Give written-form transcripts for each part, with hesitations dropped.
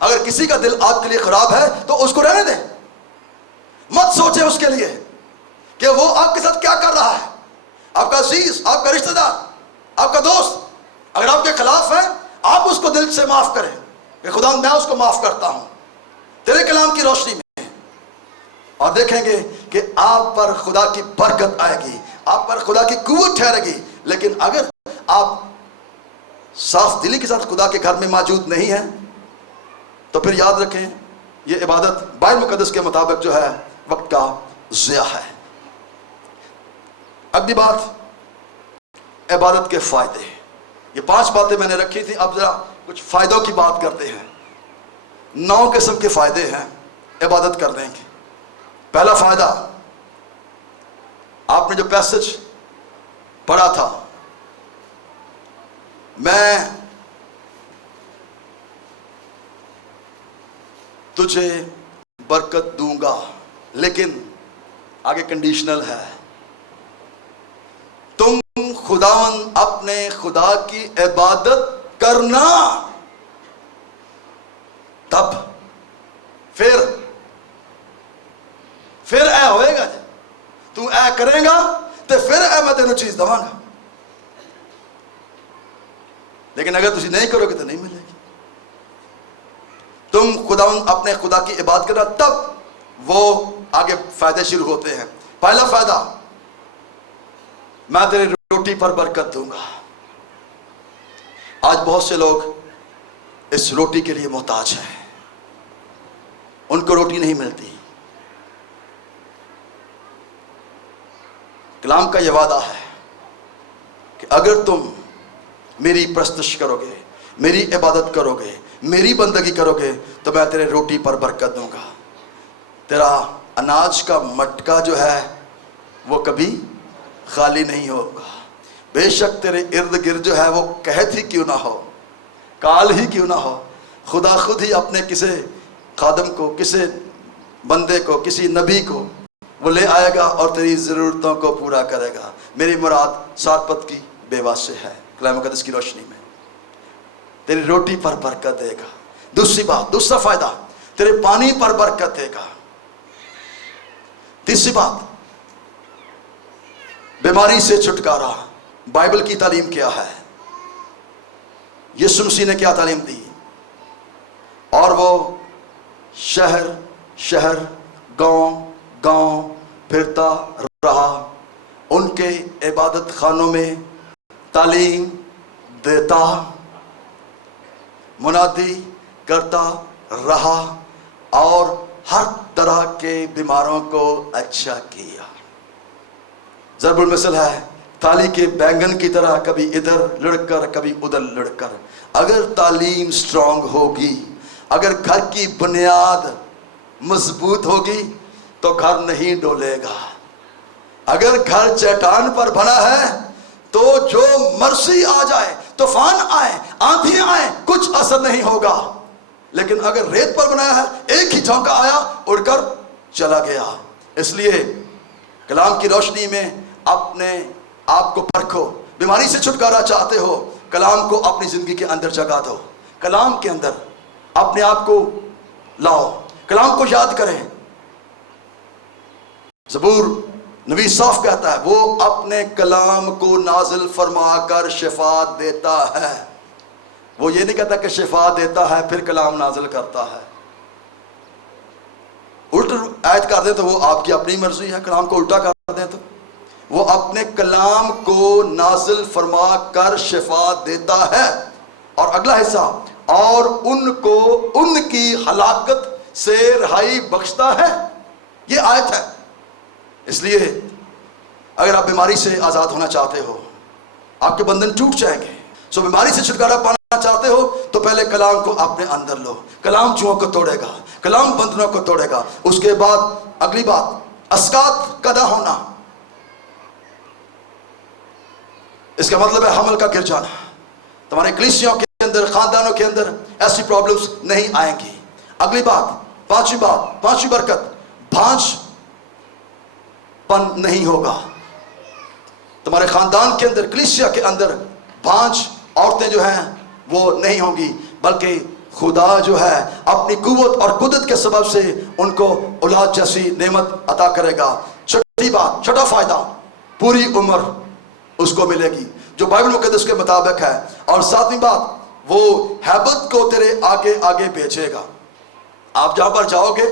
اگر کسی کا دل آپ کے لیے خراب ہے تو اس کو رہنے دیں، مت سوچیں اس کے لیے کہ وہ آپ کے ساتھ کیا کر رہا ہے۔ آپ کا عزیز، آپ کا رشتہ دار، آپ کا دوست اگر آپ کے خلاف ہے، آپ اس کو دل سے معاف کریں کہ خدا میں اس کو معاف کرتا ہوں تیرے کلام کی روشنی میں، اور دیکھیں گے کہ آپ پر خدا کی برکت آئے گی، آپ پر خدا کی قوت ٹھہرے گی۔ لیکن اگر آپ صاف دلی کے ساتھ خدا کے گھر میں موجود نہیں ہیں تو پھر یاد رکھیں یہ عبادت بائبل مقدس کے مطابق جو ہے وقت کا ضیاع ہے۔ اگلی بات، عبادت کے فائدے۔ یہ 5 باتیں میں نے رکھی تھی، اب ذرا کچھ فائدوں کی بات کرتے ہیں۔ 9 قسم کے فائدے ہیں عبادت کرنے کے۔ پہلا فائدہ، آپ نے جو پیسج پڑھا تھا، میں تجھے برکت دوں گا، لیکن آگے کنڈیشنل ہے، تم خداوند اپنے خدا کی عبادت کرنا، تب پھر اے ہوئے گا جی، تو اے کرے گا تو پھر اے میں تینوں چیز دواں گا، لیکن اگر تسی نہیں کرو گے تو نہیں ملے گی۔ تم خداوند اپنے خدا کی عبادت کرنا، تب وہ آگے فائدے شروع ہوتے ہیں۔ پہلا فائدہ، میں تیرے روٹی پر برکت دوں گا۔ آج بہت سے لوگ اس روٹی کے لیے محتاج ہیں، ان کو روٹی نہیں ملتی۔ کلام کا یہ وعدہ ہے کہ اگر تم میری پرستش کرو گے، میری عبادت کرو گے، میری بندگی کرو گے تو میں تیرے روٹی پر برکت دوں گا۔ تیرا اناج کا مٹکا جو ہے وہ کبھی خالی نہیں ہوگا، بے شک تیرے ارد گرد جو ہے وہ قحط ہی کیوں نہ ہو، کال ہی کیوں نہ ہو، خدا خود ہی اپنے کسی خادم کو، کسی بندے کو، کسی نبی کو وہ لے آئے گا اور تیری ضرورتوں کو پورا کرے گا۔ میری مراد سارپت کی بیوہ سے ہے، کلام مقدس کی روشنی میں تیری روٹی پر برکت دے گا۔ دوسری بات، دوسرا فائدہ، تیرے پانی پر برکت دے گا۔ تیسری بات، بیماری سے چھٹکارا۔ بائبل کی تعلیم کیا ہے؟ یسوع مسیح نے کیا تعلیم دی؟ اور وہ شہر شہر، گاؤں گاؤں پھرتا رہا، ان کے عبادت خانوں میں تعلیم دیتا، منادی کرتا رہا اور ہر طرح کے بیماروں کو اچھا کیا۔ ضرب المثل ہے، تالی کے بینگن کی طرح کبھی ادھر لڑک کر کبھی ادھر لڑک کر۔ اگر تعلیم سٹرونگ ہوگی، اگر گھر کی بنیاد مضبوط ہوگی تو گھر نہیں ڈولے گا۔ اگر گھر چٹان پر بنا ہے تو جو مرضی آ جائے، طوفان آئے، آندھیاں آئیں، کچھ اثر نہیں ہوگا۔ لیکن اگر ریت پر بنایا ہے، ایک ہی جھونکا آیا اڑ کر چلا گیا۔ اس لیے کلام کی روشنی میں اپنے آپ کو پرکھو۔ بیماری سے چھٹکارا چاہتے ہو، کلام کو اپنی زندگی کے اندر جگہ دو، کلام کے اندر اپنے آپ کو لاؤ، کلام کو یاد کریں۔ زبور نبی صاف کہتا ہے، وہ اپنے کلام کو نازل فرما کر شفا دیتا ہے۔ وہ یہ نہیں کہتا کہ شفا دیتا ہے پھر کلام نازل کرتا ہے۔ الٹ آیت کر دیں تو وہ آپ کی اپنی مرضی ہے، کلام کو الٹا کر دیں تو وہ اپنے کلام کو نازل فرما کر شفا دیتا ہے۔ اور اگلا حصہ، اور ان کو ان کی ہلاکت سے رہائی بخشتا ہے۔ یہ آیت ہے۔ اس لیے اگر آپ بیماری سے آزاد ہونا چاہتے ہو، آپ کے بندھن ٹوٹ جائیں گے۔ سو بیماری سے چھٹکارا پانا چاہتے ہو تو پہلے کلام کو اپنے اندر لو۔ کلام جوؤں کو توڑے گا، کلام بندھنوں کو توڑے گا۔ اس کے بعد اگلی بات، اسقاط کا نہ ہونا۔ اس کا مطلب ہے حمل کا گر جانا۔ تمہارے کلیسیوں کے اندر، خاندانوں کے اندر ایسی پرابلمز نہیں آئیں گی۔ اگلی بات، پانچویں برکت، بھانج پن نہیں ہوگا۔ تمہارے خاندان کے اندر، کلیسیا کے اندر بھانج عورتیں جو ہیں وہ نہیں ہوں گی، بلکہ خدا جو ہے اپنی قوت اور قدرت کے سبب سے ان کو اولاد جیسی نعمت عطا کرے گا۔ چھٹی بات، چھٹا فائدہ، پوری عمر اس کو ملے گی جو بائبل مقدس کے مطابق ہے۔ اور ساتویں بات، وہ ہیبت کو تیرے آگے آگے بھیجے گا۔ آپ جہاں پر جاؤ گے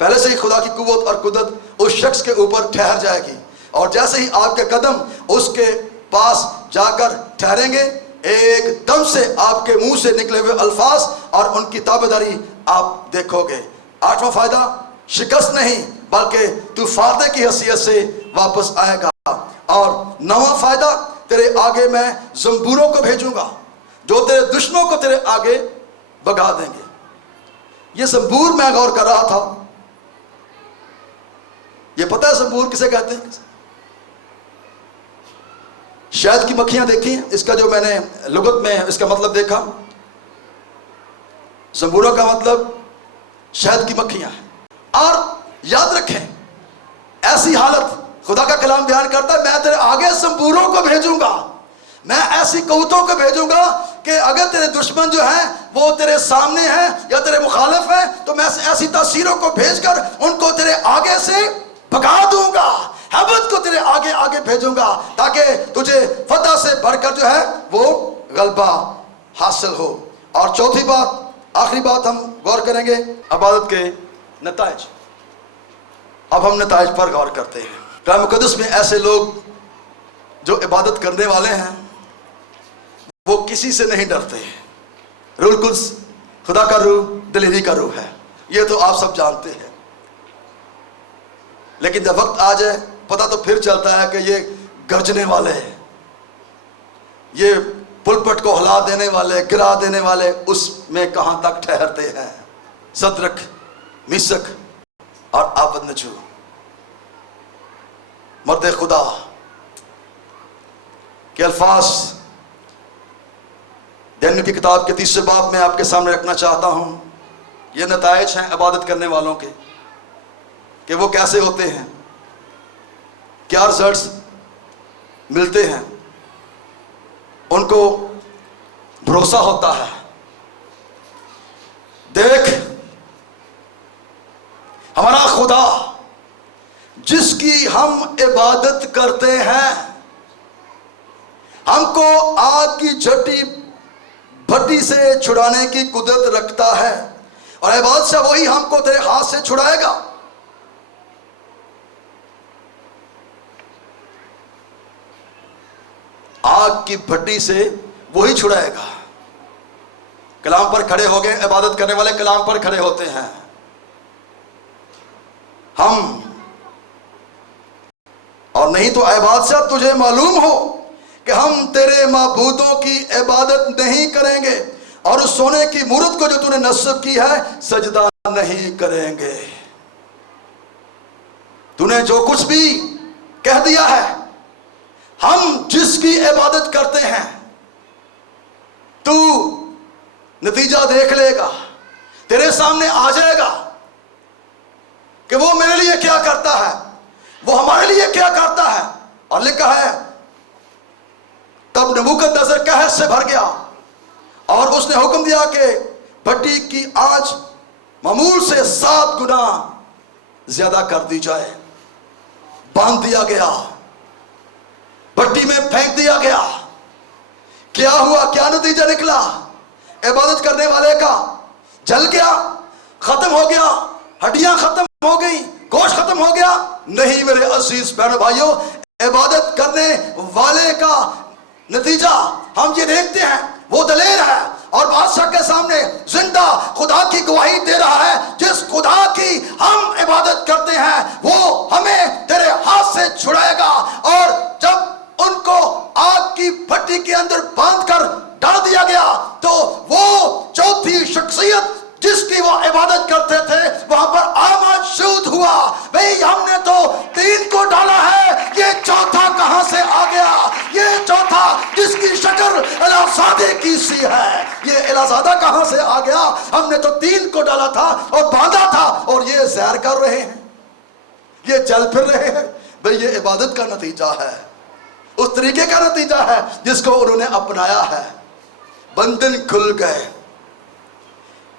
پہلے سے ہی خدا کی قوت اور قدرت اس شخص کے اوپر ٹھہر جائے گی، اور جیسے ہی آپ کے قدم اس کے پاس جا کر ٹھہریں گے، ایک دم سے آپ کے منہ سے نکلے ہوئے الفاظ اور ان کی تابعداری آپ دیکھو گے۔ آٹھواں فائدہ، شکست نہیں بلکہ تو فاتح کی حیثیت سے واپس آئے گا۔ اور نواں فائدہ، تیرے آگے میں زنبوروں کو بھیجوں گا جو تیرے دشمنوں کو تیرے آگے بگا دیں گے۔ یہ زنبور میں غور کر رہا تھا، یہ پتہ ہے زنبور کسے کہتے ہیں؟ شہد کی مکھیاں دیکھی ہیں، اس کا جو میں نے لغت میں اس کا مطلب دیکھا، زنبوروں کا مطلب شہد کی مکھیاں ہیں۔ اور یاد رکھیں، ایسی حالت خدا کا کلام بیان کرتا ہے، میں تیرے آگے زنبوروں کو بھیجوں گا، میں ایسی قوتوں کو بھیجوں گا کہ اگر تیرے دشمن جو ہیں وہ تیرے سامنے ہیں یا تیرے مخالف ہیں تو میں ایسی تاثیروں کو بھیج کر ان کو تیرے آگے سے بھگا دوں گا، ہیبت کو تیرے آگے آگے بھیجوں گا تاکہ تجھے فتح سے بڑھ کر جو ہے وہ غلبہ حاصل ہو۔ اور چوتھی بات، آخری بات ہم غور کریں گے، عبادت کے نتائج۔ اب ہم نتائج پر غور کرتے ہیں۔ کلام مقدس میں ایسے لوگ جو عبادت کرنے والے ہیں وہ کسی سے نہیں ڈرتے ہیں۔ روح القدس خدا کا روح دلیری کا روح ہے، یہ تو آپ سب جانتے ہیں، لیکن جب وقت آ جائے پتہ تو پھر چلتا ہے کہ یہ گرجنے والے، یہ پلپٹ کو ہلا دینے والے، گرا دینے والے اس میں کہاں تک ٹھہرتے ہیں۔ صدرک، میشک اور عبدنجو، مرد خدا کے الفاظ دانیل کی کتاب کے 30 باب میں آپ کے سامنے رکھنا چاہتا ہوں۔ یہ نتائج ہیں عبادت کرنے والوں کے کہ وہ کیسے ہوتے ہیں، کیا رزلٹس ملتے ہیں، ان کو بھروسہ ہوتا ہے۔ دیکھ، ہمارا خدا جس کی ہم عبادت کرتے ہیں ہم کو آگ کی جھٹی بھٹی سے چھڑانے کی قدرت رکھتا ہے، اور اے بادشاہ وہی ہم کو تیرے ہاتھ سے چھڑائے گا۔ آگ کی بھٹی سے وہی چھڑائے گا۔ کلام پر کھڑے ہو گئے، عبادت کرنے والے کلام پر کھڑے ہوتے ہیں۔ ہم اور نہیں تو اے بادشاہ تجھے معلوم ہو کہ ہم تیرے معبودوں کی عبادت نہیں کریں گے اور اس سونے کی مورت کو جو تو نے نصب کی ہے سجدہ نہیں کریں گے۔ تو نے جو کچھ بھی کہہ دیا ہے، ہم جس کی عبادت کرتے ہیں تو نتیجہ دیکھ لے گا، تیرے سامنے آ جائے گا کہ وہ میرے لیے کیا کرتا ہے، وہ ہمارے لیے کیا کرتا ہے۔ اور لکھا ہے تب نبوکدنیزر قہر سے بھر گیا اور اس نے حکم دیا کہ بھٹی کی آنچ معمول سے 7 گنا زیادہ کر دی جائے۔ باندھ دیا گیا، بھٹی میں پھینک دیا گیا۔ کیا ہوا، کیا نتیجہ نکلا؟ عبادت کرنے والے کا جل گیا، ختم ہو گیا، ہڈیاں ختم ہو گئی، گوشت ختم ہو گیا؟ نہیں میرے عزیز بہنوں بھائیوں، عبادت کرنے والے کا نتیجہ ہم یہ دیکھتے ہیں، وہ دلیر ہے اور بادشاہ کے سامنے زندہ خدا کی گواہی دے رہا ہے۔ جس خدا کی ہم عبادت کرتے ہیں وہ ہمیں تیرے ہاتھ سے چھڑائے گا۔ اور جب ان کو آگ کی بھٹی کے اندر باندھ کر ڈال دیا گیا تو وہ چوتھی شخصیت جس کی وہ عبادت کرتے تھے وہاں پر آمد شود ہوا۔ بھئی ہم نے تو 3 کو ڈالا ہے، یہ چوتھا کہاں سے آ گیا؟ یہ چوتھا جس کی شکل الہزادے کی سی ہے، یہ الہزادہ کہاں سے آ گیا؟ ہم نے تو 3 کو ڈالا تھا اور باندھا تھا اور یہ زہر کر رہے ہیں، یہ چل پھر رہے ہیں۔ بھئی یہ عبادت کا نتیجہ ہے، اس طریقے کا نتیجہ ہے جس کو انہوں نے اپنایا ہے۔ بندن کھل گئے،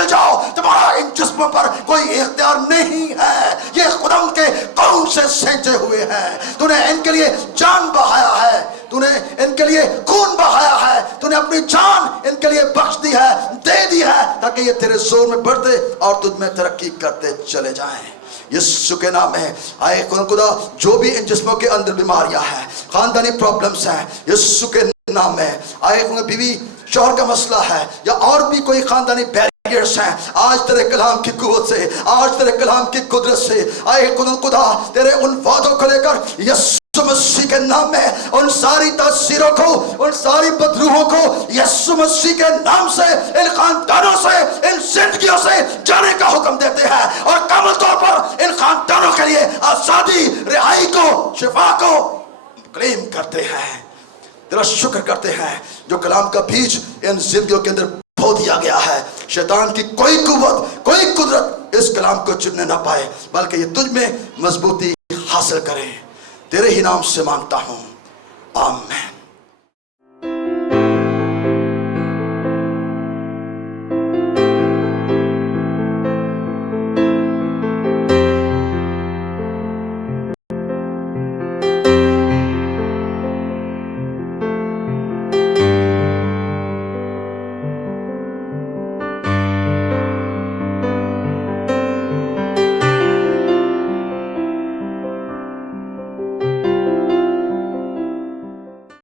نکل جاؤ، تمہارا ان جسموں پر کوئی اختیار نہیں ہے، یہ خدا کے قوم سے سینچے ہوئے ہیں، تو نے ان کے لیے جان بہایا ہے، تو نے ان کے لیے خون بہایا ہے، تو نے اپنی جان ان کے لیے بخش دی ہے، دے دی ہے، تاکہ یہ تیرے زور میں بڑھتے اور تجھ میں ترقی کرتے چلے جائیں۔ یسوع کے نام میں آئے خدا، جو بھی ان جسموں کے اندر بیماریاں ہیں، خاندانی پرابلمز ہیں، یسوع کے نام میں آئے بیوی شوہر کا مسئلہ ہے یا اور بھی کوئی خاندانی بیریئرز ہیں، آج تیرے کلام کی قوت سے، آج تیرے کلام کی قدرت سے آئے خدا تیرے ان وعدوں کو لے کر یسوع مسیح کے نام میں ان ساری تاثیروں کو، ان ساری بدروحوں کو یسوع مسیح کے نام سے ان خاندانوں سے، ان زندگیوں سے جانے کا حکم دیتے ہیں، اور کامل طور پر ان خاندانوں کے لیے آزادی، رہائی کو، شفا کو کلیم کرتے ہیں۔ تیرا شکر کرتے ہیں جو کلام کا بیج ان زندگیوں کے اندر بو دیا گیا ہے، شیطان کی کوئی قوت، کوئی قدرت اس کلام کو چننے نہ پائے، بلکہ یہ تجھ میں مضبوطی حاصل کرے۔ تیرے ہی نام سے مانگتا ہوں، آمین۔